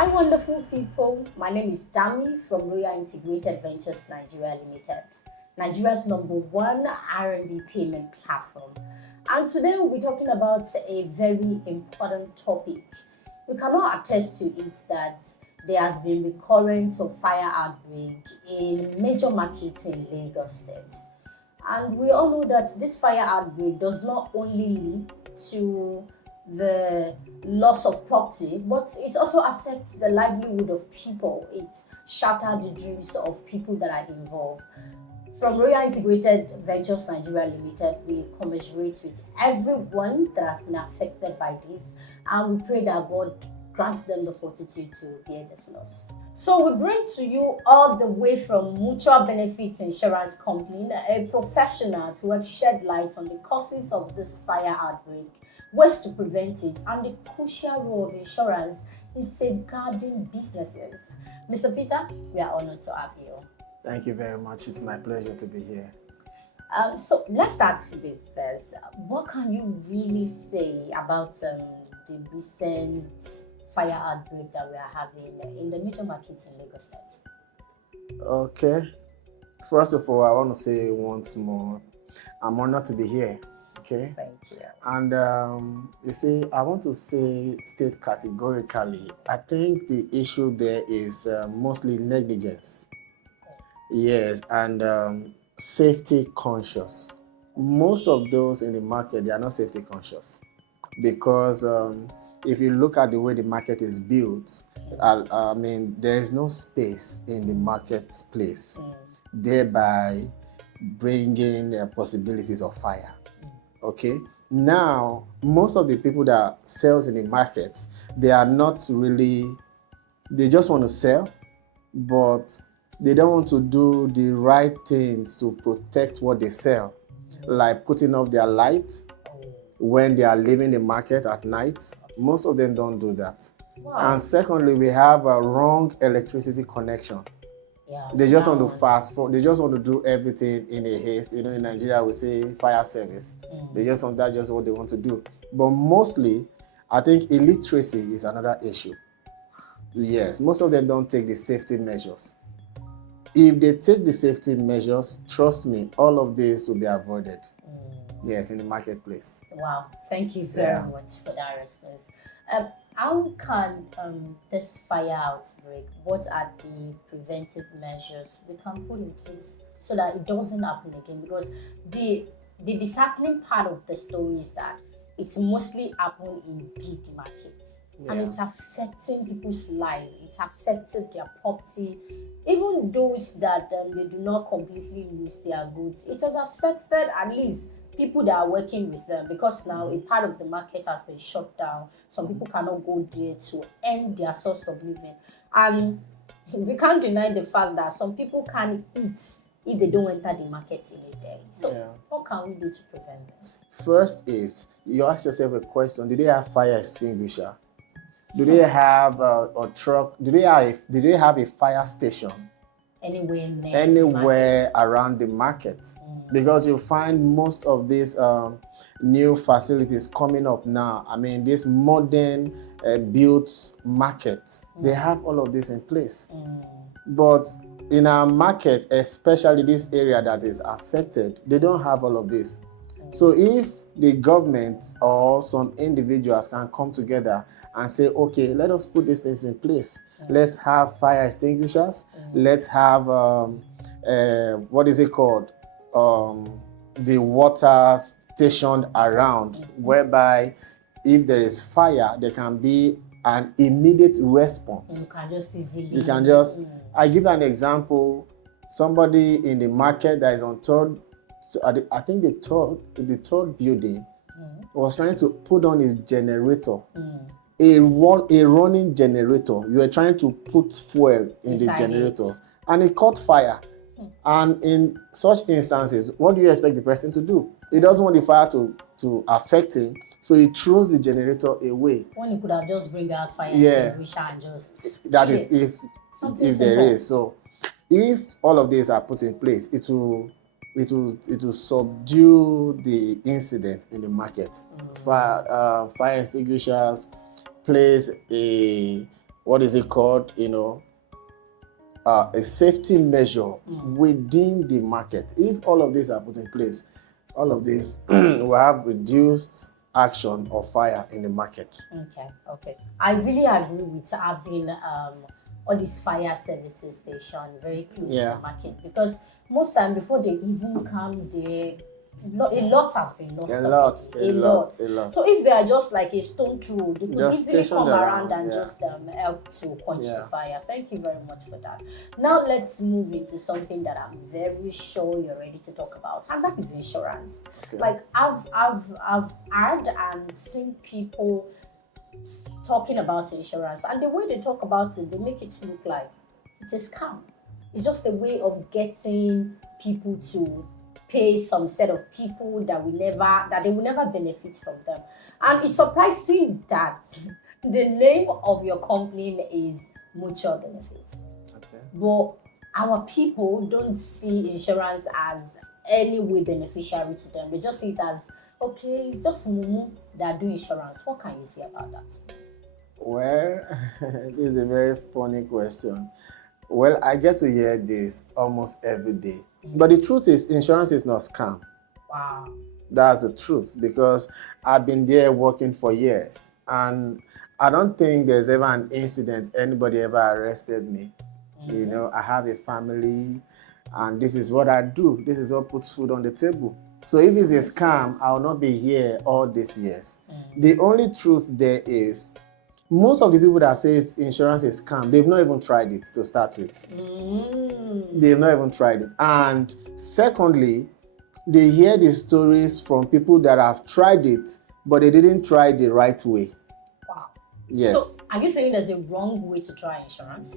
Hi, wonderful people. My name is Dami from Royal Integrated Ventures Nigeria Limited, Nigeria's #1 R&B payment platform. And today we'll be talking about a very important topic. We cannot attest to it that there has been recurrence of fire outbreak in major markets in Lagos State. And we all know that this fire outbreak does not only lead to the loss of property, but it also affects the livelihood of people. It shatters the dreams of people that are involved. From Royal Integrated Ventures Nigeria Limited, we commiserate with everyone that has been affected by this, and we pray that God grants them the fortitude to bear this loss. So we bring to you all the way from Mutual Benefits Insurance Company, a professional to help shed light on the causes of this fire outbreak, ways to prevent it, and the crucial role of insurance in safeguarding businesses. Mr. Peter, we are honored to have you. Thank you very much. It's my pleasure to be here. So let's start with this. What can you really say about the recent fire outbreak that we are having in the major markets in Lagos State? Okay. First of all, I want to say once more, I'm honored to be here. Okay. Thank you. And you see, I want to state categorically, I think the issue there is mostly negligence. Yes, and safety conscious. Most of those in the market, they are not safety conscious because if you look at the way the market is built, I mean, there is no space in the marketplace, thereby bringing possibilities of fire. Okay. Now, most of the people that sells in the market, they are not really, they just want to sell, but they don't want to do the right things to protect what they sell, like putting off their lights when they are leaving the market at night. Most of them don't do that. Wow. And secondly, we have a wrong electricity connection. Yeah, they just want to fast forward. They just want to do everything in a haste. You know, in Nigeria, we say fire service. They just want that, just what they want to do. But mostly, I think illiteracy is another issue. Yes, most of them don't take the safety measures. If they take the safety measures, trust me, all of this will be avoided. Yes, in the marketplace. Wow, thank you very much for that response. How can this fire outbreak, what are the preventive measures we can put in place so that it doesn't happen again? Because the disheartening part of the story is that it's mostly happened in big markets. Yeah. And it's affecting people's lives. It's affected their property. Even those that they do not completely lose their goods, it has affected at least people that are working with them, because now a part of the market has been shut down. Some people cannot go there to earn their source of living. And we can't deny the fact that some people can't eat if they don't enter the market in a day. So what can we do to prevent this? First is, you ask yourself a question: do they have fire extinguisher? Do they have a truck? Do they have a fire station? Anywhere around the market? Because you find most of these new facilities coming up now. I mean, this modern built markets, they have all of this in place. But in our market, especially this area that is affected, they don't have all of this. So if the government or some individuals can come together and say, okay, let us put these things in place. Let's have fire extinguishers. Let's have, what is it called? The water stationed around, whereby if there is fire, there can be an immediate response. You can just easily. You can just, I give an example. Somebody in the market that is on third, I think the third building, was trying to put on his generator. A running generator. You are trying to put fuel in the generator, and it caught fire. And in such instances, what do you expect the person to do? He doesn't want the fire to affect him, so he throws the generator away. When he could have just bring out fire extinguisher and just. That is if there is. So if all of these are put in place, it will subdue the incident in the market. Fire extinguishers plays a what is it called? A safety measure within the market. If all of these are put in place, all of this will have reduced action of fire in the market. Okay. I really agree with having all these fire services station very close to the market, because most time before they even come there, a lot has been lost. A lot. So if they are just like a stone throw, they could Just easily station come them around around, and yeah. just help to quench the fire. Thank you very much for that. Now let's move into something that I'm very sure you're ready to talk about, and that is insurance. Okay. Like I've heard and seen people talking about insurance, and the way they talk about it, they make it look like it's a scam. It's just a way of getting people to pay some set of people that they will never benefit from them. And it's surprising that the name of your company is Mutual Benefits. Okay. But our people don't see insurance as any way beneficiary to them. They just see it as, okay, it's just mumu that do insurance. What can you say about that? Well, this is a very funny question. Well, I get to hear this almost every day. But the truth is, insurance is not scam. Wow. That's the truth, because I've been there working for years, and I don't think there's ever an incident anybody ever arrested me. I have a family, and this is what I do. This is what puts food on the table. So if it's a scam, I'll not be here all these years. The only truth there is, most of the people that say insurance is scam, they've not even tried it to start with. They've not even tried it. And secondly, they hear the stories from people that have tried it, but they didn't try the right way. Wow. Yes. So are you saying there's a wrong way to try insurance?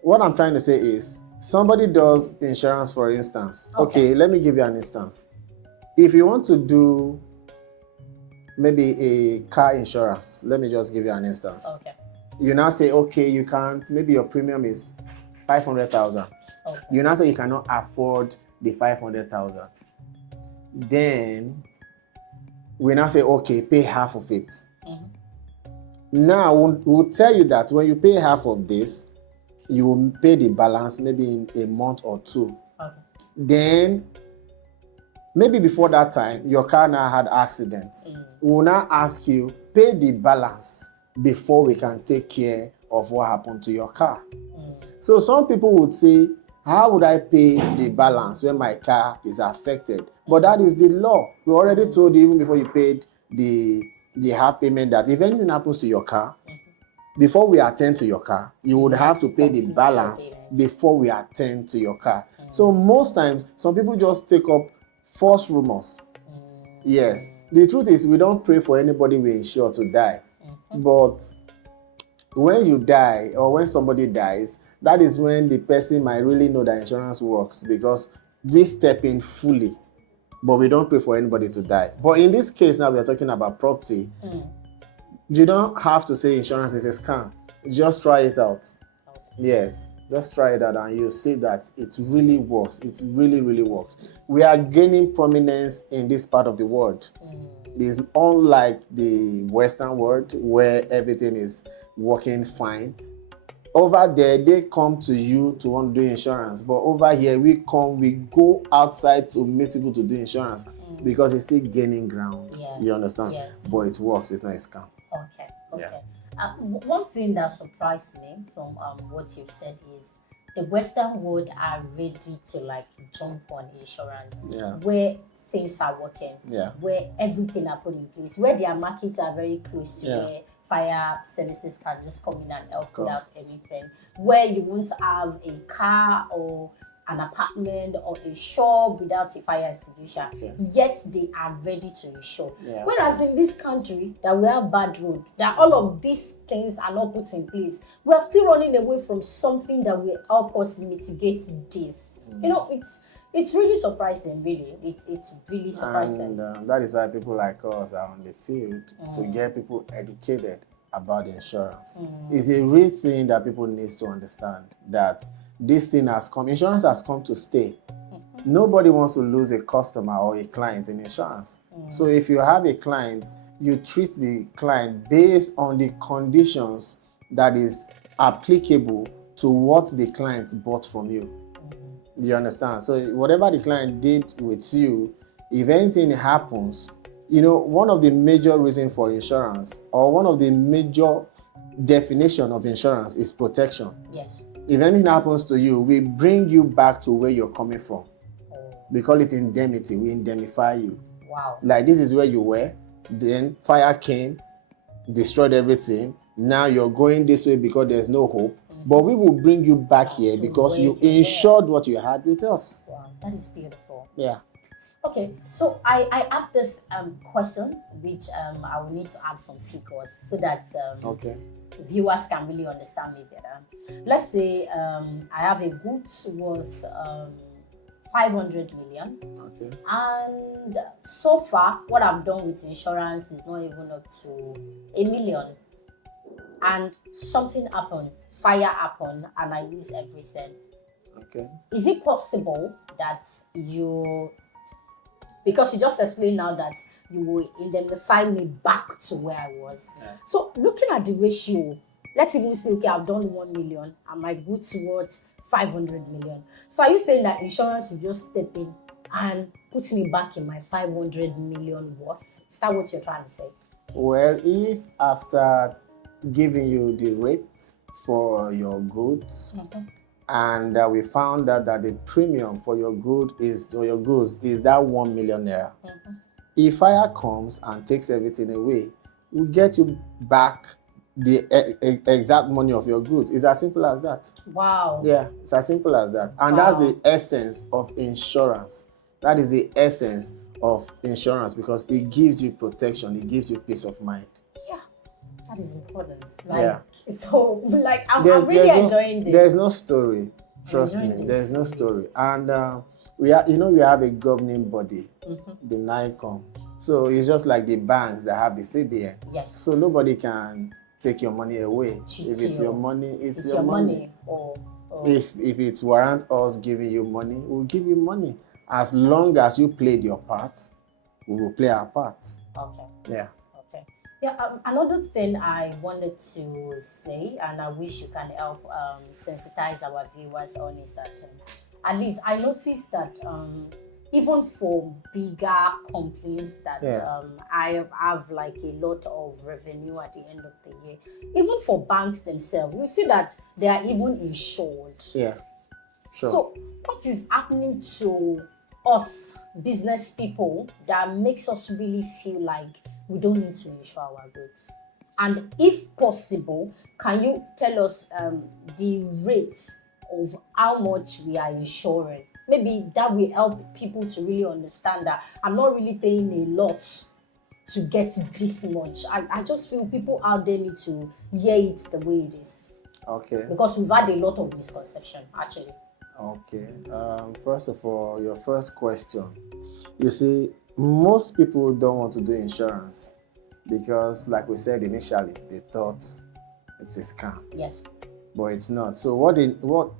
What I'm trying to say is, somebody does insurance, for instance. Okay, let me give you an instance. If you want to do maybe a car insurance, let me just give you an instance. Okay. You now say, okay, you can't, maybe your premium is 500,000. Okay. You now say you cannot afford the 500,000. Then we now say, okay, pay half of it. Now we'll tell you that when you pay half of this, you will pay the balance maybe in a month or two. Okay. Then maybe before that time, your car now had accidents. We will now ask you, pay the balance before we can take care of what happened to your car. So some people would say, how would I pay the balance when my car is affected? But that is the law. We already told you even before you paid the half payment that if anything happens to your car, before we attend to your car, you would have to pay the balance before we attend to your car. So most times, some people just take up false rumors. Yes. The truth is, we don't pray for anybody we insure to die. But when you die or when somebody dies, that is when the person might really know that insurance works, because we step in fully, but we don't pray for anybody to die. But in this case now, we are talking about property. You don't have to say insurance is a scam. Just try it out. Yes. Just try it out and you see that it really works. It really, really works. We are gaining prominence in this part of the world. It's unlike the Western world where everything is working fine. Over there, they come to you to want to do insurance. But over here, we go outside to meet people to do insurance because it's still gaining ground. Yes. You understand? Yes. But it works. It's not a scam. Okay. Yeah. One thing that surprised me from what you've said is the Western world are ready to jump on insurance, where things are working, where everything are put in place, where their markets are very close to where fire services can just come in and help without anything, where you won't have a car or an apartment or a shop without a fire extinguisher, yet they are ready to insure. Whereas in this country that we have bad road, that all of these things are not put in place, we are still running away from something that will help us mitigate this. It's really surprising, really. It's really surprising. And that is why people like us are on the field to get people educated about insurance. It's a real thing that people need to understand, that this thing has come, insurance has come to stay. Nobody wants to lose a customer or a client in insurance. So if you have a client, you treat the client based on the conditions that is applicable to what the client bought from you. Do you understand? So whatever the client did with you, if anything happens, one of the major reasons for insurance, or one of the major definition of insurance, is protection. Yes. If anything happens to you, we bring you back to where you're coming from. We call it indemnity. We indemnify you. Wow. Like, this is where you were, then fire came, destroyed everything. Now you're going this way because there's no hope. But we will bring you back here because you insured what you had with us. Wow, that is beautiful. Yeah. Okay, so I have this question, which I will need to add some figures so that viewers can really understand me better. Let's say I have a goods worth 500 million. Okay. And so far, what I've done with insurance is not even up to 1 million. And something happened, fire happened, and I lose everything. Okay. Is it possible that because you just explained now that you will indemnify me back to where I was. Yeah. So looking at the ratio, let's even say, okay, I've done 1 million and my goods worth 500 million. So are you saying that insurance will just step in and put me back in my 500 million worth? Is that what you're trying to say? Well, if after giving you the rate for your goods, and we found that the premium for your goods is that 1 million naira. If fire comes and takes everything away, we'll get you back the exact money of your goods. It's as simple as that. Wow. Yeah, it's as simple as that. And that's the essence of insurance. That is the essence of insurance, because it gives you protection, it gives you peace of mind. Yeah, that is important. So, I'm really enjoying this. There's no story. Trust me, there's no story. And we have a governing body, the NICOM. So it's just like the banks that have the CBN. Yes. So nobody can take your money away. If it's your money, it's your money. If it warrants us giving you money, we'll give you money. As long as you played your part, we will play our part. Okay. Yeah. Okay. Yeah. Another thing I wanted to say, and I wish you can help sensitize our viewers on, is that at least I noticed that even for bigger companies that I have like a lot of revenue at the end of the year, even for banks themselves, you see that they are even insured. Yeah. Sure. So what is happening to us business people that makes us really feel like we don't need to insure our goods? And if possible, can you tell us the rates of how much we are insuring? Maybe that will help people to really understand that I'm not really paying a lot to get this much. I just feel people out there need to hear it the way it is. Okay. Because we've had a lot of misconception, actually. Okay. First of all, your first question. You see, most people don't want to do insurance because, like we said initially, they thought it's a scam. Yes. But it's not. So what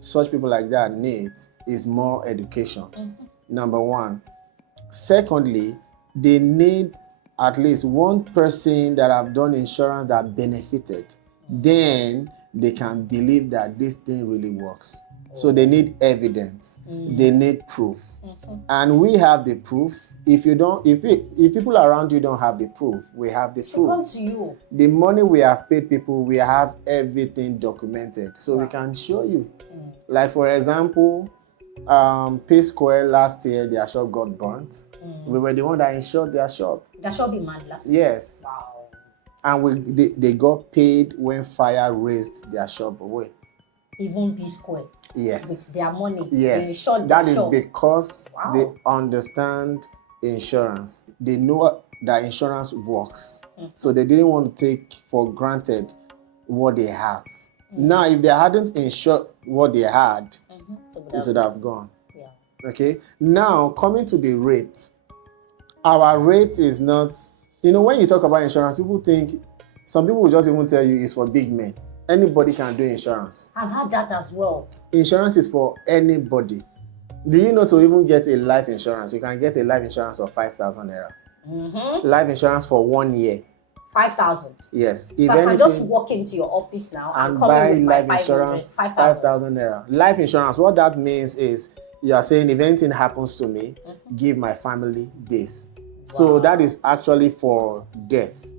such people like that need is more education. Number one. Secondly, they need at least one person that have done insurance that benefited. Then they can believe that this thing really works. So they need evidence. They need proof. And we have the proof. If people around you don't have the proof, we have the proof. Come to you. The money we have paid people, we have everything documented. So we can show you. Like, for example, P Square last year, their shop got burnt. We were the one that insured their shop. Their shop be mad last year? Yes. Wow. And they got paid when fire razed their shop away. Even P Square. Yes. With their money. Yes. That is because they understand insurance. They know that insurance works. So they didn't want to take for granted what they have. Now, if they hadn't insured what they had, it would have gone. Yeah. Okay. Now, coming to the rate. Our rate is not, when you talk about insurance, some people will just even tell you it's for big men. Anybody can do insurance. I've heard that as well. Insurance is for anybody. Do you know to even get a life insurance, you can get a life insurance of 5,000 naira. Life insurance for 1 year, 5,000. Yes. So I can just walk into your office now and come buy in with my life insurance, 5,000. 5,000 naira. Life insurance, what that means is you are saying if anything happens to me, give my family this. So that is actually for death.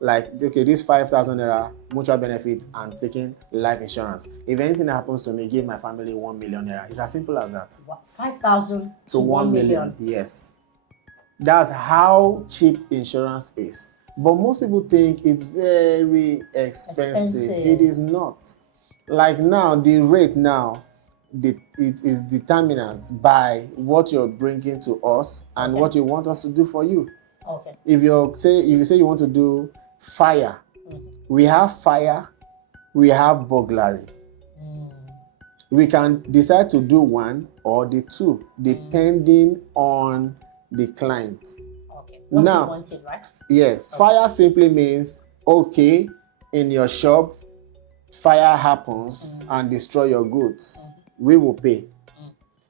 Like, okay, this 5,000 naira mutual benefit, I'm taking life insurance. If anything happens to me, give my family 1 million naira. It's as simple as that. 5,000 to 1 million. Yes. That's how cheap insurance is. But most people think it's very expensive. It is not. Like now, the rate now, it is determinant by what you're bringing to us and what you want us to do for you. Okay. If you say you want to do fire, we have fire, we have burglary. We can decide to do one or the two, depending on the client. Okay. What you wanted, right? Yeah. Fire simply means, okay, in your shop, fire happens and destroy your goods. We will pay.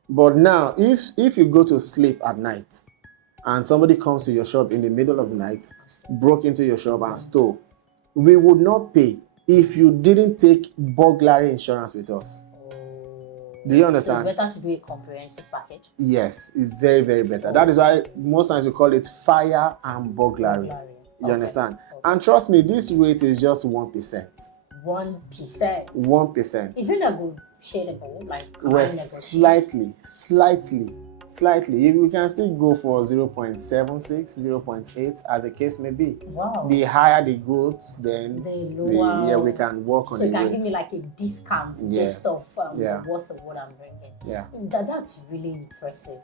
But now, if you go to sleep at night and somebody comes to your shop in the middle of the night, broke into your shop and stole, we would not pay if you didn't take burglary insurance with us. Do you understand? So it's better to do a comprehensive package? Yes, it's very, very better. That is why most times we call it fire and burglary. You understand? And trust me, this rate is just 1%. 1%? 1%. Is it negotiable? Like, well, slightly. If we can still go for 0.76, 0.8, as the case may be. Wow. The higher the goods, then the lower. we can work on it. So you can give me like a discount based off the worth of what I'm bringing. Yeah. That's really impressive.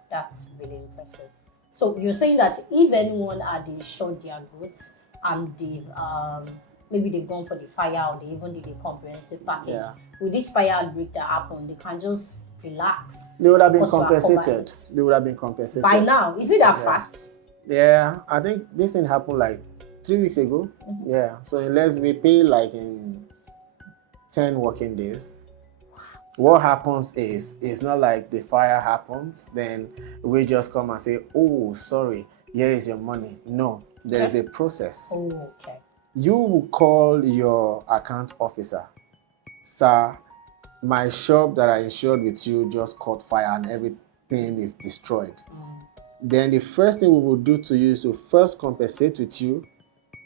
So you're saying that if anyone had insured their goods and they've maybe they've gone for the fire or they even did a comprehensive package, with this fire outbreak that happened, they can just relax. They would have been compensated. They would have been compensated. By now, is it that fast? Yeah, I think this thing happened like 3 weeks ago. Yeah, so unless we pay like in 10 working days, what happens is, it's not like the fire happens, then we just come and say, oh, sorry, here is your money. No, there is a process. Oh, okay. You will call your account officer. Sir, my shop that I insured with you just caught fire and everything is destroyed. Then the first thing we will do to you is to first compensate with you,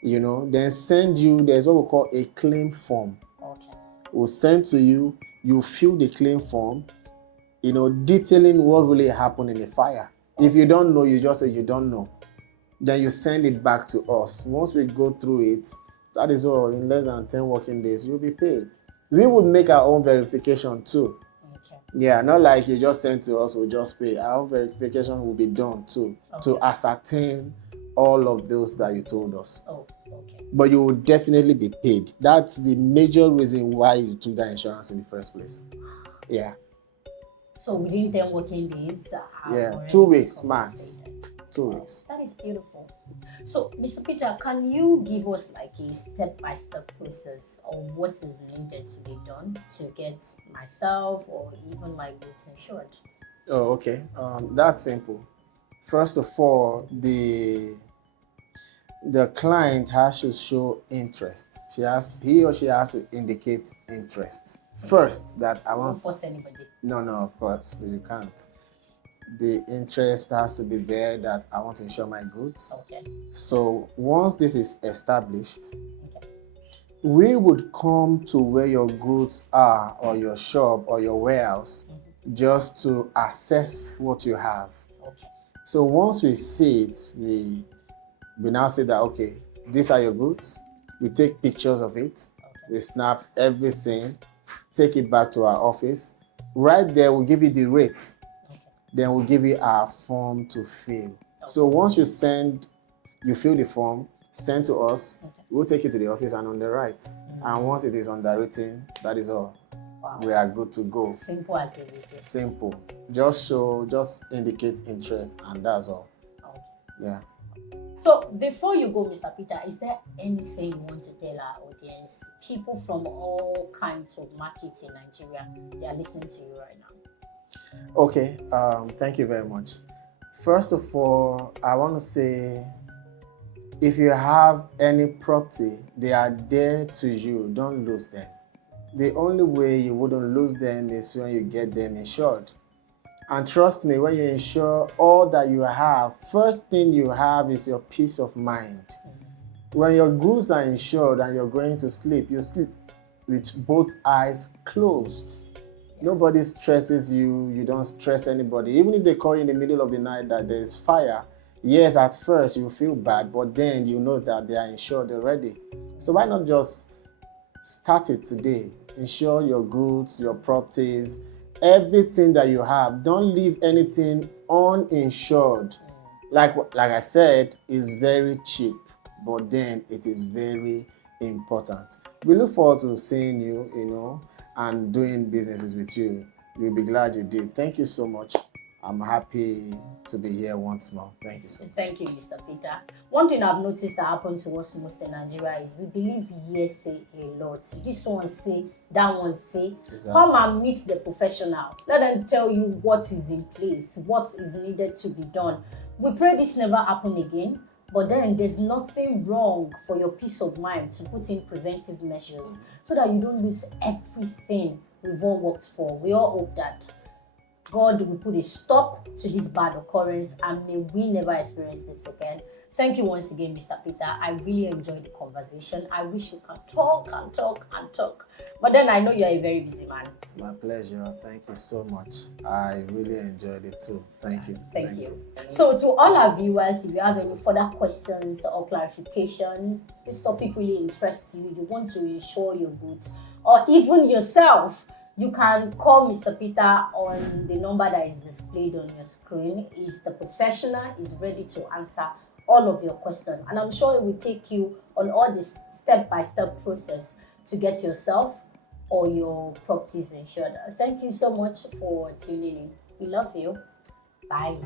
then send you, there's what we call a claim form. Okay. We'll send to you, you fill the claim form, detailing what really happened in the fire. If you don't know, you just say you don't know. Then you send it back to us. Once we go through it, that is all. In less than 10 working days, you'll be paid. We would make our own verification too. Okay. Yeah, not like you just send to us, we'll just pay. Our own verification will be done too, to ascertain all of those that you told us. Oh, okay. But you will definitely be paid. That's the major reason why you took that insurance in the first place. Yeah. So within 10 working days, 2 weeks max. 2 weeks. That is beautiful. So, Mr. Peter, can you give us like a step-by-step process of what is needed to be done to get myself or even my goods insured? Oh, okay. That's simple. First of all, the client has to show interest. He or she has to indicate interest. First, that I want. Don't force anybody. No, of course, you can't. The interest has to be there that I want to insure my goods. Okay. So once this is established, we would come to where your goods are, or your shop or your warehouse, just to assess what you have. Okay. So once we see it, we now say that, okay, these are your goods. We take pictures of it. We snap everything, take it back to our office. Right there, we'll give you the rate. Then we'll give you our form to fill. So once you fill the form, send to us, we'll take it to the office and underwrite. And once it is underwritten, that is all. Wow. We are good to go. Simple as it is. Simple. Just indicate interest, and that's all. Okay. Yeah. So before you go, Mr. Peter, is there anything you want to tell our audience? People from all kinds of markets in Nigeria, they are listening to you right now. Okay, thank you very much. First of all, I want to say, If you have any property, they are there to you. Don't lose them. The only way you wouldn't lose them is when you get them insured. And trust me, when you insure all that you have, first thing you have is your peace of mind. When your goods are insured and you're going to sleep, you sleep with both eyes closed. Nobody stresses you, you don't stress anybody. Even if they call you in the middle of the night that there's fire, yes, at first you feel bad, but then you know that they are insured already. So why not just start it today? Insure your goods, your properties, everything that you have. Don't leave anything uninsured. Like I said, it's very cheap, but then it is very important. We look forward to seeing you, and doing businesses with you. We'll be glad you did. Thank you so much. I'm happy to be here once more. Thank you so much. Thank you, Mr. Peter. One thing I've noticed that happened to us most in Nigeria is we believe hearsay a lot. This one say, that one say. Exactly. Come and meet the professional. Let them tell you what is in place, what is needed to be done. We pray this never happen again, but then there's nothing wrong for your peace of mind to put in preventive measures so that you don't lose everything we've all worked for. We all hope that God will put a stop to this bad occurrence and may we never experience this again. Thank you once again, Mr. Peter. I really enjoyed the conversation. I wish we could talk and talk and talk. But then I know you're a very busy man. It's my pleasure. Thank you so much. I really enjoyed it too. Thank you. Thank you. So to all our viewers, if you have any further questions or clarification, this topic really interests you, you want to insure your goods, or even yourself, you can call Mr. Peter on the number that is displayed on your screen. He's the professional, he's ready to answer all of your questions. And I'm sure it will take you on all this step-by-step process to get yourself or your properties insured. Thank you so much for tuning in. We love you. Bye.